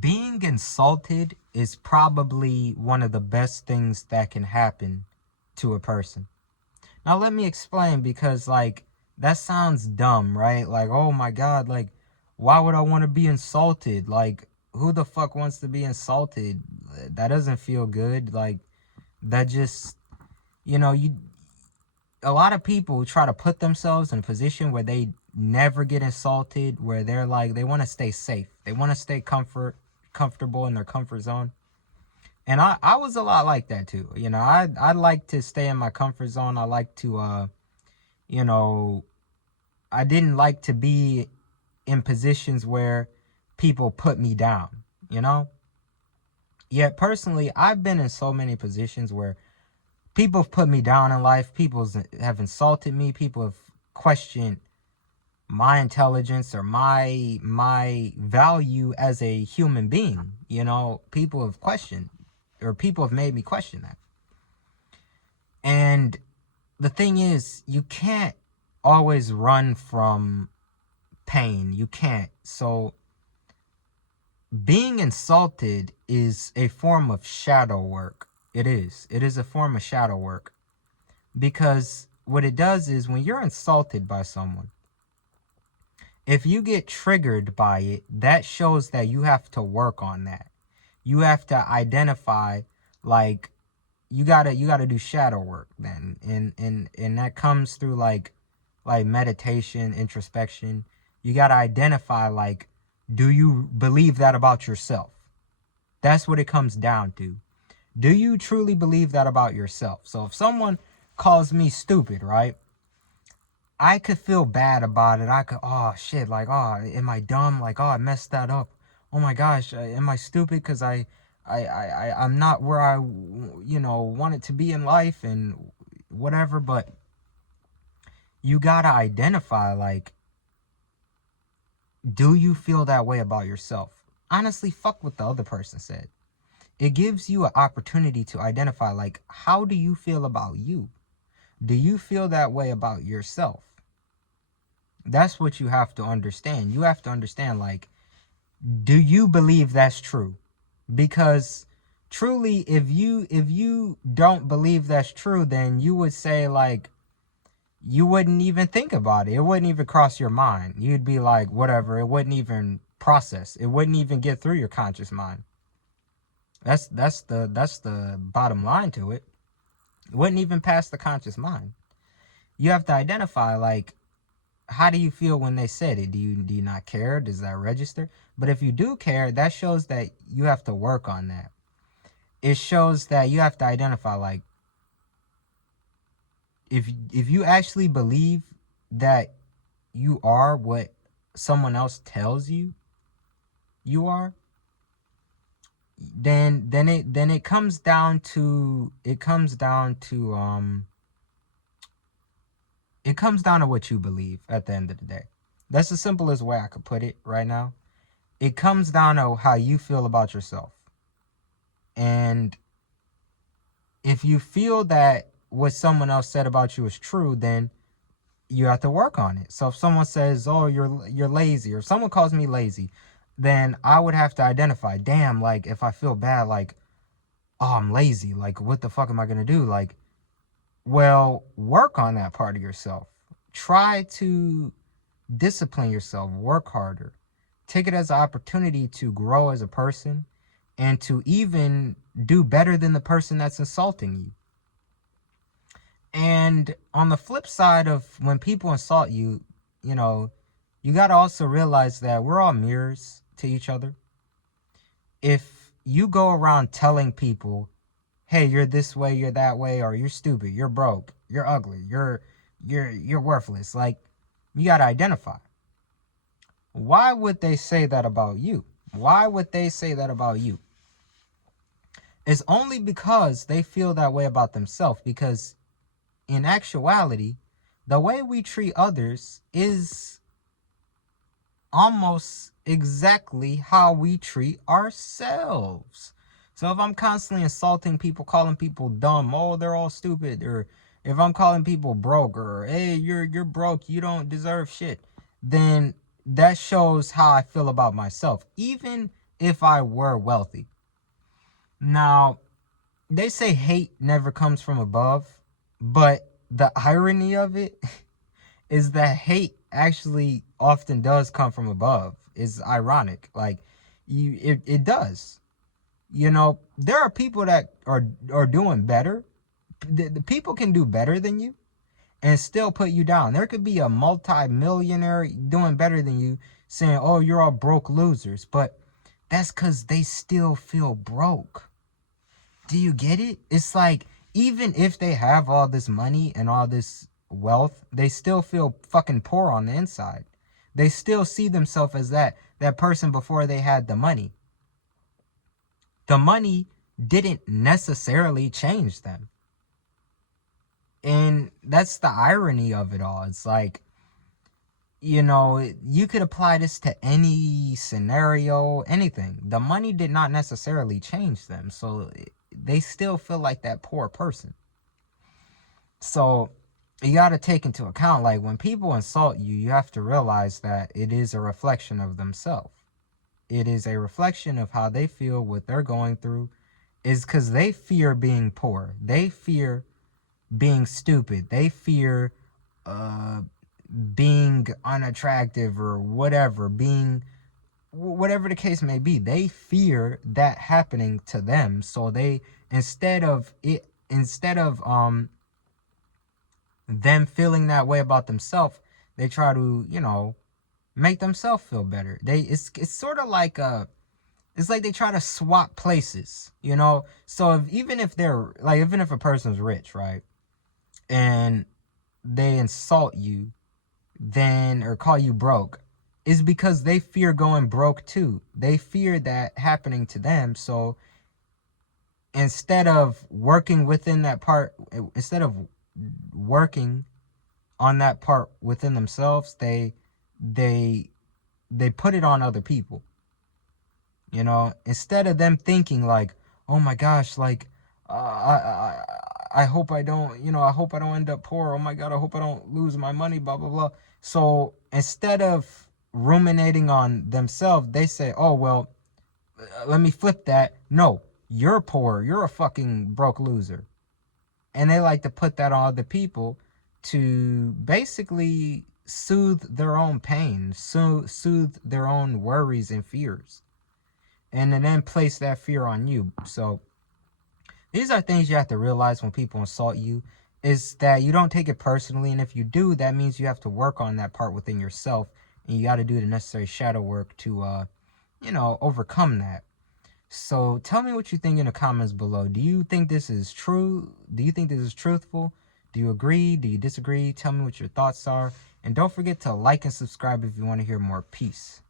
Being insulted is probably one of the best things that can happen to a person. Now let me explain, because like that sounds dumb, right? Like, oh my god, like why would I want to be insulted? Like who the fuck wants to be insulted? That doesn't feel good. Like that just, you a lot of people try to put themselves in a position where they never get insulted, where they're like they want to stay safe. They want to stay comfortable in their comfort zone. And I was a lot like that too. I like to stay in my comfort zone. I like to you know, I didn't like to be in positions where people put me down, you know? Yet personally, I've been in so many positions where people have put me down in life. People have insulted me. People have questioned my intelligence or my value as a human being. People have questioned, or people have made me question that. And the thing is, you can't always run from pain. You can't. So being insulted is a form of shadow work. It is. It is a form of shadow work. Because what it does is, when you're insulted by someone, if you get triggered by it, that shows that you have to work on that. You have to identify, like, you gotta do shadow work then. And that comes through like meditation, introspection. You gotta identify, like, do you believe that about yourself? That's what it comes down to. Do you truly believe that about yourself? So if someone calls me stupid, right? I could feel bad about it. I could, oh shit, like, oh, am I dumb? Like, oh, I messed that up. Oh my gosh, am I stupid because I'm not where I, wanted to be in life and whatever. But you gotta identify, like, do you feel that way about yourself? Honestly, fuck what the other person said. It gives you an opportunity to identify, like, how do you feel about you? Do you feel that way about yourself? That's what you have to understand. You have to understand, like, do you believe that's true? Because truly, if you don't believe that's true, then you would say, like, you wouldn't even think about it. It wouldn't even cross your mind. You'd be like, whatever. It wouldn't even process. It wouldn't even get through your conscious mind. That's the bottom line to it. It wouldn't even pass the conscious mind. You have to identify, like, how do you feel when they said it? Do you not care? Does that register? But if you do care, that shows that you have to work on that. It shows that you have to identify, like, if you actually believe that you are what someone else tells you you are, then it comes down to it comes down to what you believe at the end of the day. That's the simplest way I could put it right now. It comes down to how you feel about yourself. And if you feel that what someone else said about you is true, then you have to work on it. So if someone says, "Oh, you're lazy," or if someone calls me lazy, then I would have to identify, damn, like, if I feel bad, like, oh, I'm lazy, like, what the fuck am I gonna do? Like, well, work on that part of yourself. Try to discipline yourself, work harder. Take it as an opportunity to grow as a person and to even do better than the person that's insulting you. And on the flip side of when people insult you, you got to also realize that we're all mirrors to each other. If you go around telling people, hey, you're this way, you're that way, or you're stupid, you're broke, you're ugly, you're worthless, like, you got to identify. Why would they say that about you? Why would they say that about you? It's only because they feel that way about themselves. Because in actuality, the way we treat others is almost exactly how we treat ourselves. So if I'm constantly insulting people, calling people dumb, oh, they're all stupid, or if I'm calling people broke, or hey, you're broke, you don't deserve shit, then that shows how I feel about myself. Even if I were wealthy. Now, they say hate never comes from above, but the irony of it is that hate actually often does come from above. Is ironic. Like, it does. You know, there are people that are doing better. The people can do better than you and still put you down. There could be a multi-millionaire doing better than you saying, oh, you're all broke losers. But that's because they still feel broke. Do you get it? It's like, even if they have all this money and all this wealth, they still feel fucking poor on the inside. They still see themselves as that person before they had the money. The money didn't necessarily change them. And that's the irony of it all. It's like, you know, you could apply this to any scenario, anything. The money did not necessarily change them. So they still feel like that poor person. So you got to take into account, like, when people insult you, you have to realize that it is a reflection of themselves. It is a reflection of how they feel, what they're going through, is because they fear being poor. They fear being stupid. They fear being unattractive or whatever, being whatever the case may be. They fear that happening to them. So they, instead of them feeling that way about themselves, they try to, you know, make themselves feel better. It's sort of like it's like they try to swap places, you know. So even if a person's rich, right, and they insult you, then, or call you broke, is because they fear going broke too. They fear that happening to them. So instead of working within that part, instead of working on that part within themselves, they put it on other people. You know, instead of them thinking like, oh my gosh, like, I hope I don't, you know, I hope I don't end up poor. Oh my God, I hope I don't lose my money, blah, blah, blah. So instead of ruminating on themselves, they say, oh, well, let me flip that. No, you're poor. You're a fucking broke loser. And they like to put that on other people to basically soothe their own pain, soothe their own worries and fears, and then place that fear on you. So these are things you have to realize when people insult you, is that you don't take it personally. And if you do, that means you have to work on that part within yourself, and you got to do the necessary shadow work to, you know, overcome that. So tell me what you think in the comments below. Do you think this is true? Do you think this is truthful? Do you agree? Do you disagree? Tell me what your thoughts are. And don't forget to like and subscribe if you want to hear more. Peace.